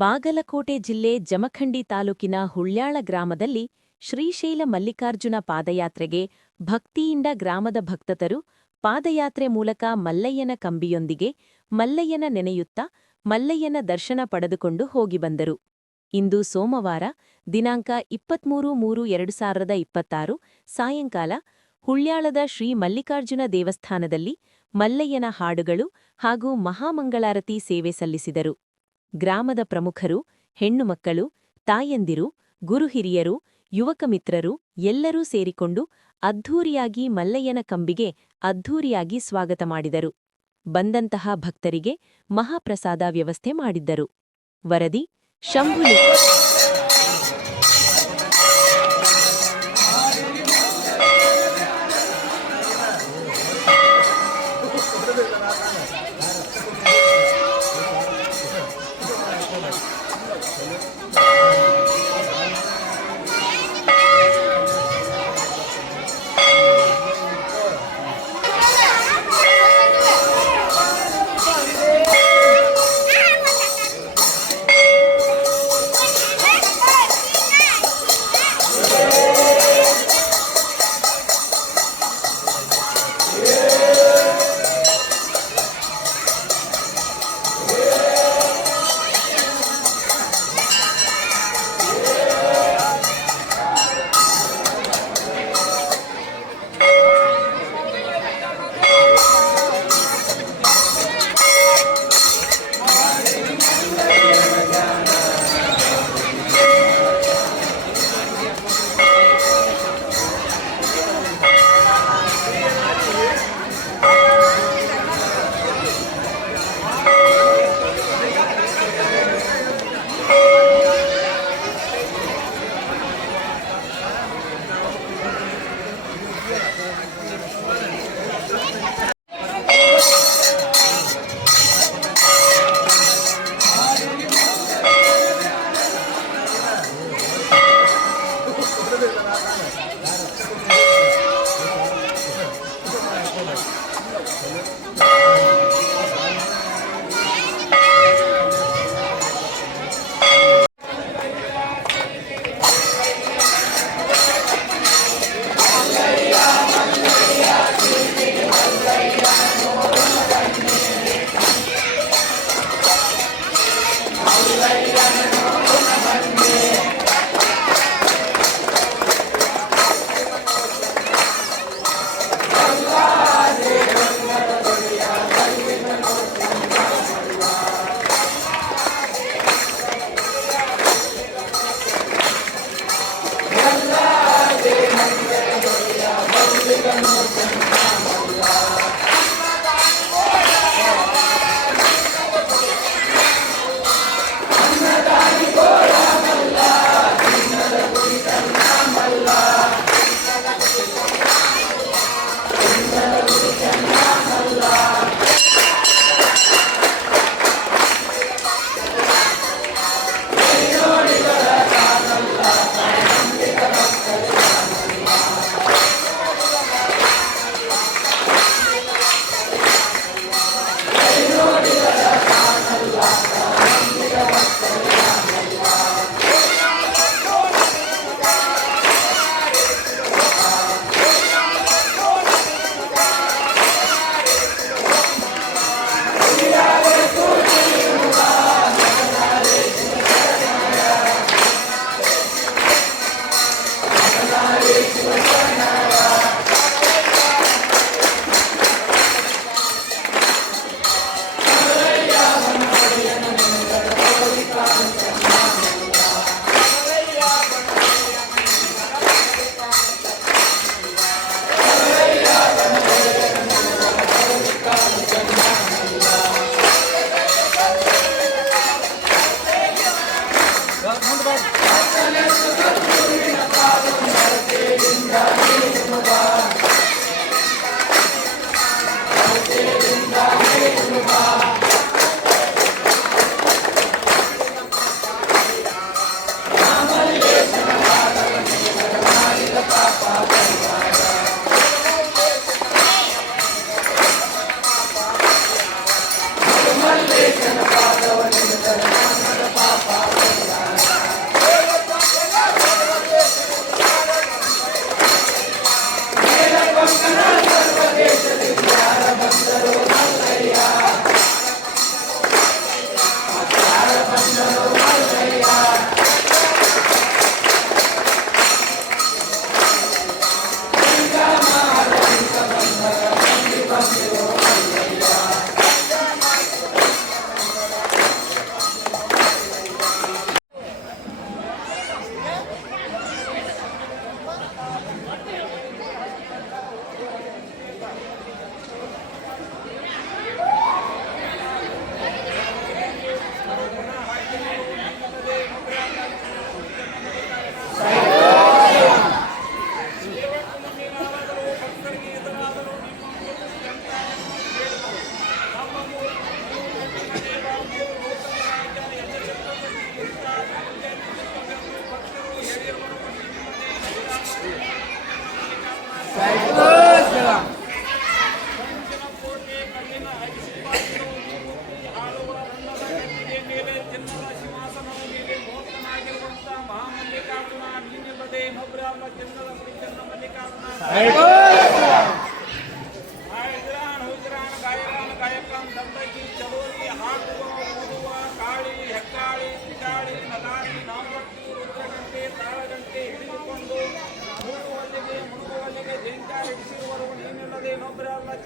ಬಾಗಲಕೋಟೆ ಜಿಲ್ಲೆ ಜಮಖಂಡಿ ತಾಲೂಕಿನ ಹುಳ್ಯಾಳ ಗ್ರಾಮದಲ್ಲಿ ಶ್ರೀಶೈಲ ಮಲ್ಲಿಕಾರ್ಜುನ ಪಾದಯಾತ್ರೆಗೆ ಭಕ್ತಿಯಿಂದ ಗ್ರಾಮದ ಭಕ್ತರು ಪಾದಯಾತ್ರೆ ಮೂಲಕ ಮಲ್ಲಯ್ಯನ ಕಂಬಿಯೊಂದಿಗೆ ಮಲ್ಲಯ್ಯನ ನೆನೆಯುತ್ತಾ ಮಲ್ಲಯ್ಯನ ದರ್ಶನ ಪಡೆದುಕೊಂಡು ಹೋಗಿಬಂದರು. ಇಂದು ಸೋಮವಾರ ದಿನಾಂಕ 23-3-2026 ಸಾಯಂಕಾಲ ಹುಳ್ಯಾಳದ ಶ್ರೀ ಮಲ್ಲಿಕಾರ್ಜುನ ದೇವಸ್ಥಾನದಲ್ಲಿ ಮಲ್ಲಯ್ಯನ ಹಾಡುಗಳು ಹಾಗೂ ಮಹಾಮಂಗಳಾರತಿ ಸೇವೆ ಸಲ್ಲಿಸಿದರು. ಗ್ರಾಮದ ಪ್ರಮುಖರು, ಹೆಣ್ಣುಮಕ್ಕಳು, ತಾಯಂದಿರು, ಗುರುಹಿರಿಯರು, ಯುವಕ ಮಿತ್ರರು ಎಲ್ಲರೂ ಸೇರಿಕೊಂಡು ಅದ್ಧೂರಿಯಾಗಿ ಮಲ್ಲಯ್ಯನ ಕಂಬಿಗೆ ಅದ್ಧೂರಿಯಾಗಿ ಸ್ವಾಗತ ಮಾಡಿದರು. ಬಂದಂತಹ ಭಕ್ತರಿಗೆ ಮಹಾಪ್ರಸಾದ ವ್ಯವಸ್ಥೆ ಮಾಡಿದ್ದರು. ವರದಿ ಶಂಭುಲಿ.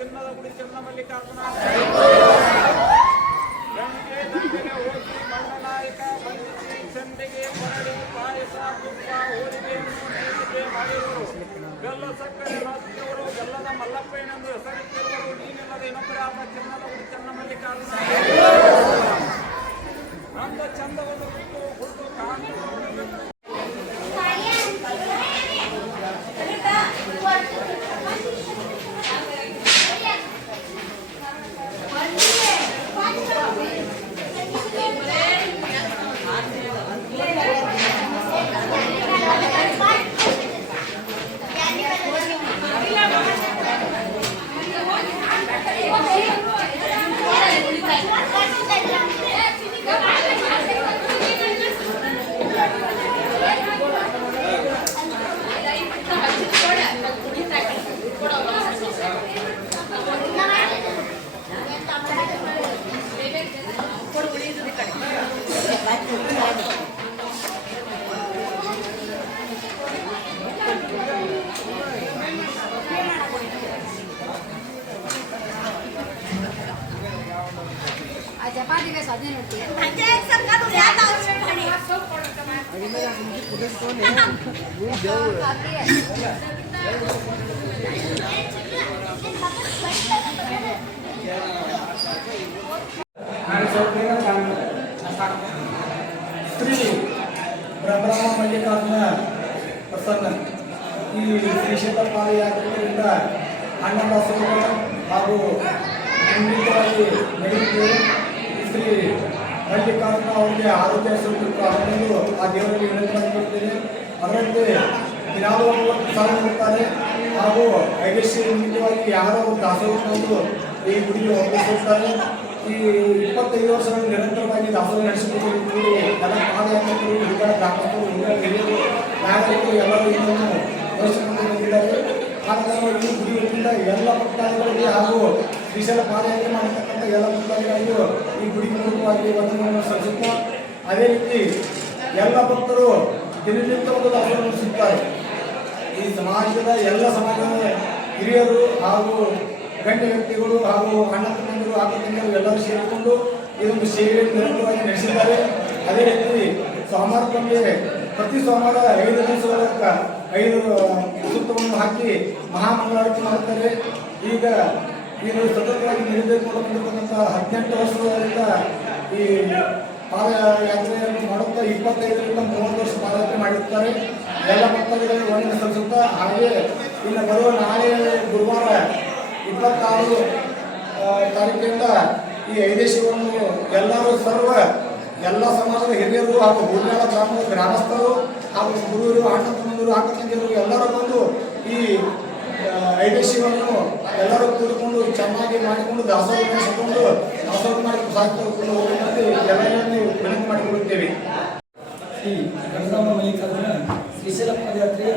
ಚಿನ್ನದ ಗುಡಿ ಚನ್ನ ಮಲ್ಲಿಕಾರ್ಜುನ ಮಣ್ಣನಾಯಕ ಬಂದಿಸಿ ಸಂಡಿಗೆ ಮರಳಿ ಪಾಯಸ ತುಪ್ಪ ಹೋಳಿಗೆಯನ್ನು ನೈವೇದ್ಯ ಮಾಡಿರುವರು. ಬೆಲ್ಲ ಸಕ್ಕರೆ ರಾಜ್ಯವರು ಬೆಲ್ಲದ ಮಲ್ಲಪ್ಪಯ್ಯನೆಂದು ಹೆಸರಿಟ್ಟಿರುವರು. ನೀನಿಲ್ಲದೆ ಇನ್ನೊಬ್ಬರ ಚಿನ್ನದ ಗುಡಿ ಚನ್ನ ಮಲ್ಲಿಕಾರ್ಜುನ ನಂದ ಚಂದವನ್ನು ಬಿಟ್ಟು ಹುಟ್ಟು ಕಾಣುವುದು. ಚಪಾತಿಗೆ ಸಾಧನೆ ನೋಡ್ತೀವಿ ಶ್ರೀ ಬ್ರಹ್ಮ ಮಲ್ಲಿಕಾರ್ಜುನ ಪ್ರಸನ್ನ ಈ ಶ್ರೀಶೈಲ ಪಾದಯಾತ್ರೆಯಿಂದ ಅನ್ನದಾಸೋಹ ಹಾಗೂ ಖಂಡಿತವಾಗಿ ನಡೆಯುತ್ತೇವೆ. ಶ್ರೀ ಮಲ್ಲಿಕಾರ್ಜುನ ಅವರಿಗೆ ಆರೋಗ್ಯ ಸ್ವರೂಪ ಅದನ್ನು ಆ ದೇವರಲ್ಲಿ ವಿನಂತಿ ಮಾಡಿಕೊಡ್ತೇನೆ. ಅದರಂತೆ ದಿನಾಲು ಸಾಲ ಮಾಡುತ್ತಾರೆ ಹಾಗೂ ಐದೇಶಿ ನಿಮಿತ್ತವಾಗಿ ಯಾರೋ ಒಂದು ದಾಸೋಹವನ್ನು ಈ ಗುಡಿಗೆ ಒಪ್ಪಿಸುತ್ತಾರೆ. ಈ 25 ವರ್ಷಗಳು ನಿರಂತರವಾಗಿ ದಾಸೋಹ ನಡೆಸಿಕೊಂಡು ಎಲ್ಲ ಪಾದಯಾತ್ರಿಕರು ಹುಡುಗರ ಗ್ರಾಮಸ್ಥರು ಹುಡುಗರ ಹಿರಿಯರು ನಾಗರಿಕರು ಎಲ್ಲರೂ ಇದನ್ನು ನಡೆಸಿಕೊಂಡು ಬಂದಿದ್ದಾರೆ. ಹಾಗಾಗಿ ಈ ಗುಡಿ ವತಿಯಿಂದ ಎಲ್ಲ ಭಕ್ತಾದಿಗಳಿಗೆ ಹಾಗೂ ಶ್ರೀಶೈಲ ಪಾದಯಾತ್ರೆ ಮಾಡತಕ್ಕಂಥ ಎಲ್ಲ ಭಕ್ತಾದಿಗಳಿಗೂ ಈ ಗುಡಿ ಮೂಲಕವಾಗಿ ವಂದನೆಗಳನ್ನು ಸಲ್ಲಿಸುತ್ತಾ ಅದೇ ರೀತಿ ಎಲ್ಲ ಭಕ್ತರು ದಿನನಿತ್ಯ ಒಂದು ದಾಸೋಹ ನಡೆಸುತ್ತಾರೆ. ಈ ಸಮಾಜದ ಎಲ್ಲ ಸಮಾಜದ ಹಿರಿಯರು ಹಾಗೂ ಗಣ್ಯ ವ್ಯಕ್ತಿಗಳು ಹಾಗೂ ಅಣ್ಣ ತಮ್ಮಂದಿರು ಅಕ್ಕ ತಂಗಿಯರು ಎಲ್ಲರೂ ಸೇರಿಕೊಂಡು ಇದೊಂದು ಸೇವೆಯನ್ನು ನಿರಂತರವಾಗಿ ನಡೆಸಿದ್ದಾರೆ. ಅದೇ ರೀತಿ ಸೋಮವಾರಕ್ಕೊಮ್ಮೆ ಪ್ರತಿ ಸೋಮವಾರ 5 ದಿವಸಗಳ 5 ಸೂಕ್ತವನ್ನು ಹಾಕಿ ಮಹಾಮಂಗಳಾರತಿ ಮಾಡುತ್ತಾರೆ. ಈಗ ಇದು ಸತತವಾಗಿ ನಡೆದುಕೊಂಡು ಬಂದಿರತಕ್ಕಂಥ 18 ವರ್ಷಗಳಿಂದ ಈ ಪಾದಯಾತ್ರೆಯನ್ನು ಮಾಡುತ್ತಾ 25ರಿಂದ 30 ವರ್ಷ ಪಾದಯಾತ್ರೆ ಮಾಡಿರುತ್ತಾರೆ. ಎಲ್ಲ ಭಕ್ತಾದಿಗಳಿಗೆ ವಂದನೆ ಸಲ್ಲಿಸುತ್ತಾ ಹಾಗೆ ಇನ್ನು ಬರುವ ನಾಳೆ ಗುರುವಾರ 26 ತಾರೀಕಿನಿಂದ ಈ ಐದೇಶಿಗಳನ್ನು ಎಲ್ಲರೂ ಎಲ್ಲ ಸಮಾಜದ ಹಿರಿಯರು ಹಾಗೂ ಊರಿನ ಗ್ರಾಮಸ್ಥರು ಹಾಗೂ ಗುರುವರು ಅಣ್ಣ ತಮ್ಮಂದಿರು ಅಕ್ಕ ತಂಗಿಯರು ಎಲ್ಲರೂ ಬಂದು ಈ ಐದೇಶಿಗಳನ್ನು ಎಲ್ಲರೂ ಕೂಡಿಕೊಂಡು ಚೆನ್ನಾಗಿ ಮಾಡಿಕೊಂಡು ದಾಸೋಹ ನಡೆಸಿಕೊಂಡು ದಾಸೋಹ ಮಾಡಿ ಸಾಕಿಕೊಂಡು ಹೋಗುವಂತೆ ಎಲ್ಲರನ್ನು ವಿನಂತಿ ಮಾಡಿಕೊಳ್ಳುತ್ತೇವೆ. ಈ ಬ್ರಹ್ಮ ಮಲ್ಲಿಕಾರ್ಜುನ ಶ್ರೀಶೈಲ ಪಾದಯಾತ್ರೆ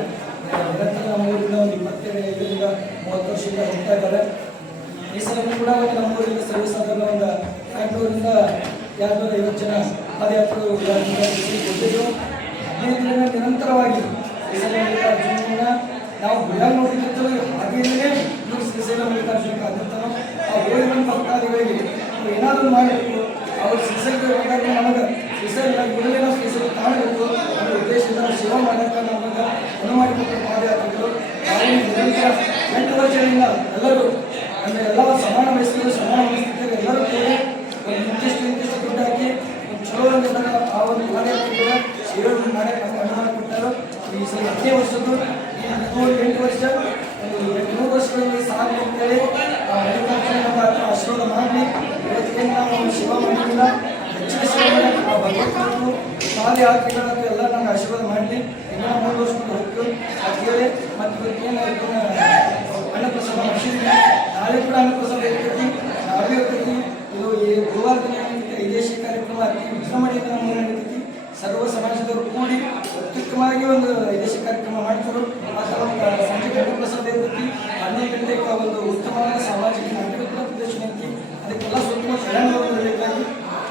ನಿರಂತರ ಊರಿನ ಒಂದು 25ರಿಂದ 30 ವರ್ಷದಿಂದ ಹೋಗ್ತಾ ಇದ್ದಾರೆ. ಈ ಸಲ ಕೂಡ ಒಂದು ನಮ್ಮೂರಿಂದ ಸರ್ವಿಸ್ ಆದ ಒಂದು 800ರಿಂದ 250 ಜನ ಪಾದಯಾತ್ರಿಗಳು ಕೊಟ್ಟಿದ್ರು. 15 ದಿನ ನಿರಂತರವಾಗಿ ಶ್ರೀಶೈಲ ಮಲ್ಲಿಕಾರ್ಜುನ ನಾವು ಗುಡಿಯಾಗ ನೋಡಿದ್ದು ಹಾಗೆಯೇ ಇವರು ಶ್ರೀಶೈಲ ಮಲ್ಲಿಕಾರ್ಜುನ ಆಗಿರ್ತಾನೋ ಆ ಹೋಗಿ ಭಕ್ತಾದಿಗಳಿಗೆ ಏನಾದರೂ ಮಾಡಬೇಕು, ಅವರು ಶ್ರೀಶೈಲಕ್ಕೆ ಬಂದಾಗ ನಮಗೆ ಶ್ರೀಶೈಲ ಗುಡಿಗೆ ನಾವು ಶ್ರೀಶೈಲ ಕಾಣಬೇಕು ಅನ್ನೋ ಉದ್ದೇಶದಿಂದ ನಾವು ಸೇವೆ ಮಾಡೋಕ್ಕೆ ನಮಗೆ ಅನುವು ಮಾಡಿಕೊಟ್ಟ ಪಾದಯಾತ್ರಿಗಳು. ನಿರಂತರ 8 ವರ್ಷಗಳಿಂದ ಎಲ್ಲರೂ ಅಂದರೆ ಎಲ್ಲ ಸಮಾನ ವಯಸ್ಸಿಗೆ ಸಮಾನ ಮನಸ್ಥಿತಿಗೆ ಎಲ್ಲರೂ ಕೂಡ ಒಂದು ಇಂತಿಷ್ಟು ದುಡ್ಡು ಹಾಕಿ ಒಂದು ಚಲೋ ಆ ಒಂದು ಪಾದಯಾತ್ರಿಗಳ ಸೇವೆ ಮಾಡೋಕ್ಕೆ ನಮಗೆ ಅನುಮಾನ ಕೊಟ್ಟರು. ಈ ಸಲ 10ನೇ ವರ್ಷದ್ದು ಈ 8 ವರ್ಷ ಒಂದು 3 ವರ್ಷಗಳಲ್ಲಿ ಸಾಗಲಿ ಅಂತೇಳಿ ಆಶೀರ್ವಾದ ಮಾಡಲಿ. ಇವತ್ತಿಗೆ ನಾವು ಸೇವಾ ಮಾಡಿಲ್ಲ, ಹೆಚ್ಚಿನ ಸೇವೆ ಆ ಭಗವಂತನು ಪಾದಯಾತ್ರಿಗಳ ಎಲ್ಲ ನಮ್ಗೆ ಆಶೀರ್ವಾದ ಮಾಡಲಿ. ಇನ್ನೂ 3 ವರ್ಷಕ್ಕೆ ಹೋಗ್ತು ಅಂತೇಳಿ ಮತ್ತು ಇವತ್ತೇನು ಅನ್ನಪ್ರಸಾದ ಮಾಡಿಸಿದ್ವಿ. ನಾಳೆ ಕೂಡ ಅನ್ನಪ್ರಸಾದ ಇರ್ತೈತಿ, ನಾಳೆ ಇರ್ತೈತಿ. ಇದು ಈ ಗುರುವಾರ ದಿನ ವಿದೇಶಿ ಕಾರ್ಯಕ್ರಮ ಅತಿ ವಿಜೃಂಭಣೆಯಿಂದ ನಮ್ಮ ನಡೀತೈತಿ. ಸರ್ವ ಸಮಾಜದವರು ಕೂಡಿ ಅತ್ಯುತ್ತಮವಾಗಿ ಒಂದು ವಿದೇಶಿ ಕಾರ್ಯಕ್ರಮ ಮಾಡ್ತಾರೆ. ಮತ್ತು ಸಂಜೆ ಅನ್ನಪ್ರಸಾದ ಇರ್ತೈತಿ. 11 ಗಂಟೆಗೆ ಒಂದು ಉತ್ತಮವಾದ ಸಾಮಾಜಿಕ ನಾಟಕ ಕೂಡ ಪ್ರದರ್ಶನ ಐತಿ. ಅದಕ್ಕೆಲ್ಲ ಸುತ್ತಮುತ್ತ ಕಲ್ಯಾಣವಾಗಿ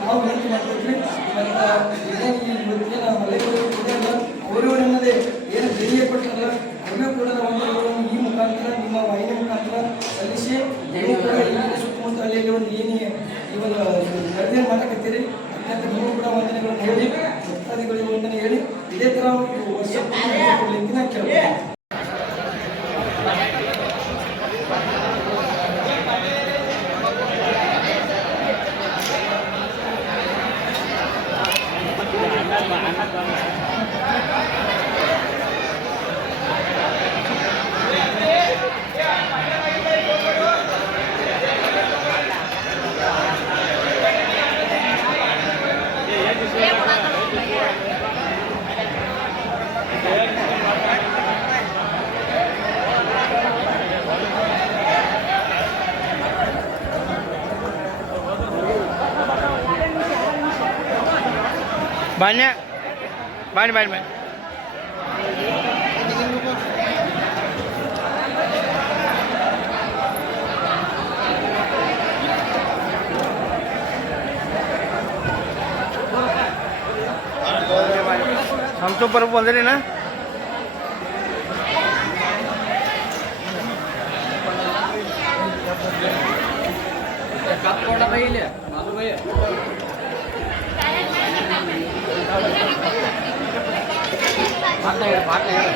ನಾವು ವಿನಂತಿ ಮಾಡ್ಕೊಳ್ತೀವಿ. ಮತ್ತು ಇವತ್ತೇನು ಮಲ್ಲಯ್ಯನಲ್ಲ ಅವರವರನ್ನದೇ ಏನು ದೇಣಿಗೆ ಕೊಡ್ತಾರಲ್ಲ ಅವ್ರಿಗೂ ಕೂಡ ಒಂದು ಈ ಮುಖಾಂತರ ನಿಮ್ಮ ವಾಹಿನಿ ಮುಖಾಂತರ ಸಲ್ಲಿಸಿ ನೀವು ಕೂಡ ಈ ಸುತ್ತಮುತ್ತ ಅಲ್ಲಿ ಒಂದು ಏನು ಈ ಒಂದು ನಡೆದೇನು ಮಾಡಕತ್ತೀರಿ ಅತ್ಯಂತ ನೀವು ಕೂಡ ವಂದನೆಗಳನ್ನು ಹೇಳಿ ಭಕ್ತಾದಿಗಳಿಗೆ ವಂದನೆ ಹೇಳಿ ಇದೇ ಥರ ವರ್ಷ ಕೊಡಲಿಕ್ಕೆ ನಾನು ಕೇಳ್ತೀನಿ. Banyak. Banyak. हम तो पर बोल रहे ना कप कोड़ा भाई ले मालू भाई बात नहीं